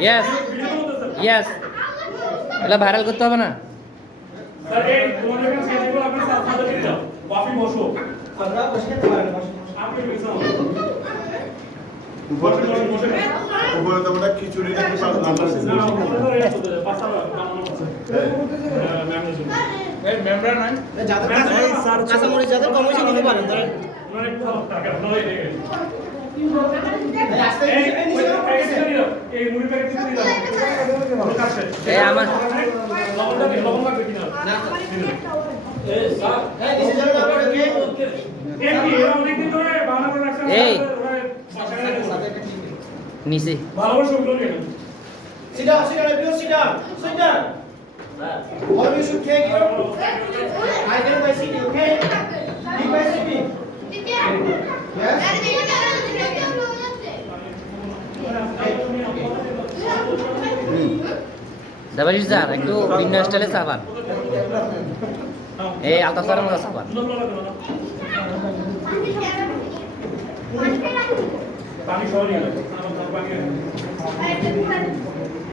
Yes yes এটা viral করতে হবে না স্যার এই তোমাদের কাছে যেগুলো আপনি সাথে দিয়ে দাও কফি বসো আমরা বসে খেতে পারেন আপনি বসো উপরে তো আমরা খিচুড়ি নাকি রান্না এই মেম্বার নাই যাদের কাঁচামরিচ যাদের কম হয়েছে নিতে পারেন ধরেন ওনার একটু টাকা নয় দেখে এই মুড়ি প্যাকেট দিয়ে দাও এই আমার লবণ লাগবে কিনা না এই স্যার এই দিশে যারা না করে কে এই কি এরা অনেকদিন ধরে বাহানা করে রাখছেন এই। সাথে একটা চিনি নিচে ভালো করে সবগুলো নিয়ে নেন sit down everyone sit down all of you should take your I can by sitting okay you by sitting yes Debashis sir একটু ভিন্ন স্টাইলে চাপান এই আলতাফ স্যারের মতো চাপান পানি সহ নিয়ে পানি